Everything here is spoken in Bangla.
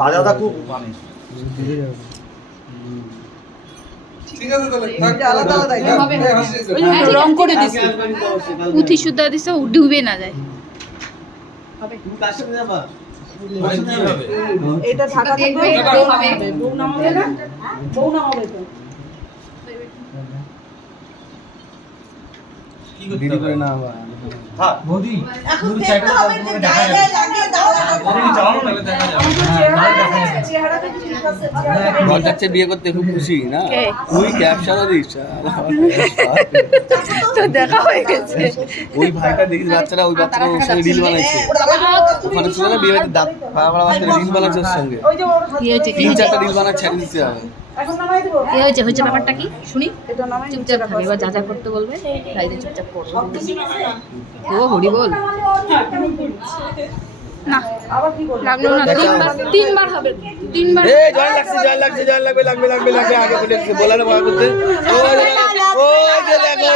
রাজাদা খুব মানে রং করে দিছি পুঁথি সুদ্ধা দিছে ডুবে না যায় এটা ঢাকা থাকবে বউ নামাবে না বউ নামাবে তো দিদি করে না হ্যাঁ বৌদি এখন দেখতে হবে যে গায়ে লাগিয়ে দাও চেহারাটা ঠিক আছে বরযাত্রী বিয়ে করতে খুব খুশি না তুই ক্যাপশনও দিস তো দেখা হয়ে গেছে ওই ভাইটা দেখিস বাচ্চারা ওই বাচ্চারা ওর সঙ্গে রিল বানাইছে ওখানে ছিল না বিয়ে বাড়িতে দাঁত পাড়া বাচ্চারা রিল বানাচ্ছে ওর সঙ্গে ওই যে ওর কি হয়েছে 3-4টা রিল বানা ছেড়ে দিতে হবে এখন নামাই দেব কি হয়েছে হচ্ছে ব্যাপারটা কি শুনি এটা নামাই চুপচাপ থাকবে এবার যা যা করতে বলবে বাইরে চুপচাপ করবে ও হরি বল না আবার কি করব লাগলো না তিনবার হবে তিনবার এ জয় লাগছে লাগবে আগে বলে বলার বলা করতে ওই যে দেখো